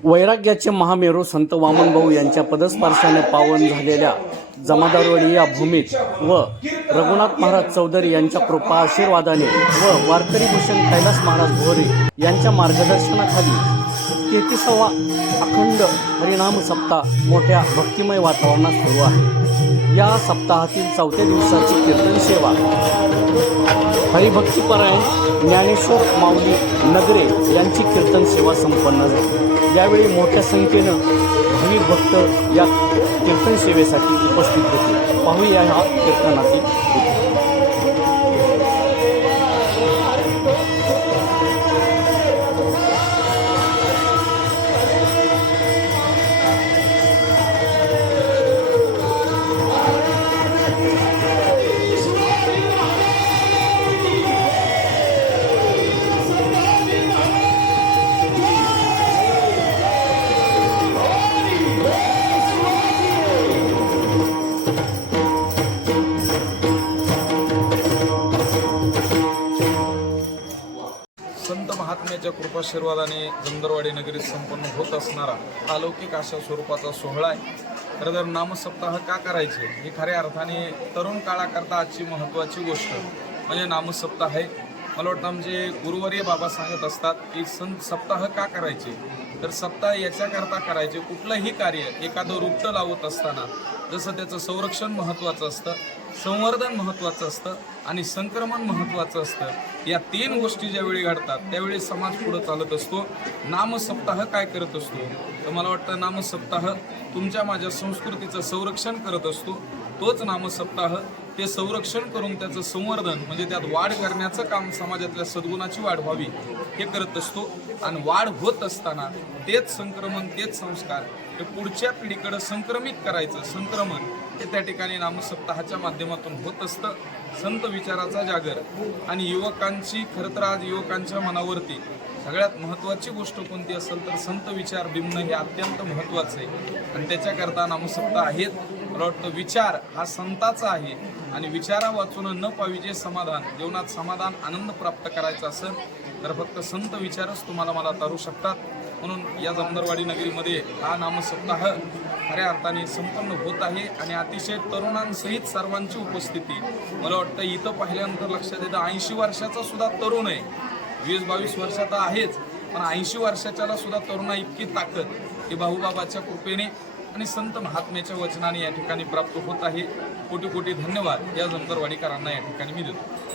वैराग्याचे महामेरू संत वामनभाऊ यांच्या पदस्पर्शाने पावन झालेल्या जमादारवाडी या भूमीत व रघुनाथ महाराज चौधरी यांच्या कृपा आशीर्वादाने व वारकरी भूषण कैलास महाराज भोरे यांच्या मार्गदर्शनाखाली 33वा अखंड हरिनाम सप्ताह मोठ्या भक्तिमय वातावरणात सुरू आहे। या सप्ताहातील 4थ्या दिवसाची कीर्तन सेवा हरिभक्तीपरायण ज्ञानेश्वर माऊली नगरे यांची कीर्तन सेवा संपन्न झाली। यावेळी मोठ्या संख्येनं भाविक भक्त या कीर्तन सेवेसाठी उपस्थित होते। पाहूया हा कीर्तनातील संत महात्म्याच्या कृपाशीर्वादाने जमदारवाडी नगरीत संपन्न होत असणारा अलौकिक अशा स्वरूपाचा सोहळा आहे। खरं तर नामसप्ताह का करायचे ही खऱ्या अर्थाने तरुण काळाकरता आजची महत्त्वाची गोष्ट म्हणजे नामसप्ताह आहे। मला वाटतं आमचे गुरुवर्य बाबा सांगत असतात की सप्ताह का करायचे, तर सप्ताह याच्याकरता करायचे कुठलंही कार्य एखादं रुपटं लावत असताना जसं त्याचं संरक्षण महत्त्वाचं असतं, संवर्धन महत्त्वाचं असतं आणि संक्रमण महत्त्वाचं असतं। या 3 गोष्टी ज्यावेळी घडतात त्यावेळी समाज पुढे चालत असतो। नामसप्ताह काय करत असतो, तर मला वाटतं नामसप्ताह तुमच्या माझ्या संस्कृतीचं संरक्षण करत असतो। तोच नामसप्ताह ते संरक्षण करून त्याचं संवर्धन म्हणजे त्यात वाढ करण्याचं काम, समाजातल्या सद्गुणाची वाढ व्हावी हे करत असतो। आणि वाढ होत असताना तेच संक्रमण तेच संस्कार हे पुढच्या पिढीकडे संक्रमित करायचं संक्रमण हे त्या ठिकाणी नामसप्ताहाच्या माध्यमातून होत असतं। संत विचाराचा जागर आणि युवकांची खरं तर आज युवकांच्या मनावरती सगळ्यात महत्त्वाची गोष्ट कोणती असेल तर संत विचार बिंबणं हे अत्यंत महत्त्वाचं आहे आणि त्याच्याकरता नामसप्ताह आहेत। मला वाटतं विचार हा संताचा आहे आणि विचारा वाचून न पाहिजे समाधान, जीवनात समाधान आनंद प्राप्त करायचा असेल तर फक्त संत विचारच तुम्हाला मला तारू शकतात। म्हणून या जमदारवाडी नगरीमध्ये हा नामसप्ताह खऱ्या अर्थाने संपन्न होत आहे आणि अतिशय तरुणांसहित सर्वांची उपस्थिती मला वाटतं इथं पाहिल्यानंतर लक्षात येतं 80 वर्षाचा सुद्धा तरुण आहे, 20-22 वर्षाचा आहेच पण 80 वर्षाच्याला सुद्धा तरुणा इतकी ताकद ही भाऊबाबाच्या कृपेने आणि संत महात्म्याच्या वचनाने या ठिकाणी प्राप्त होत आहे। कोटी कोटी धन्यवाद या जमदारवाडीकरांना या ठिकाणी मी देतो।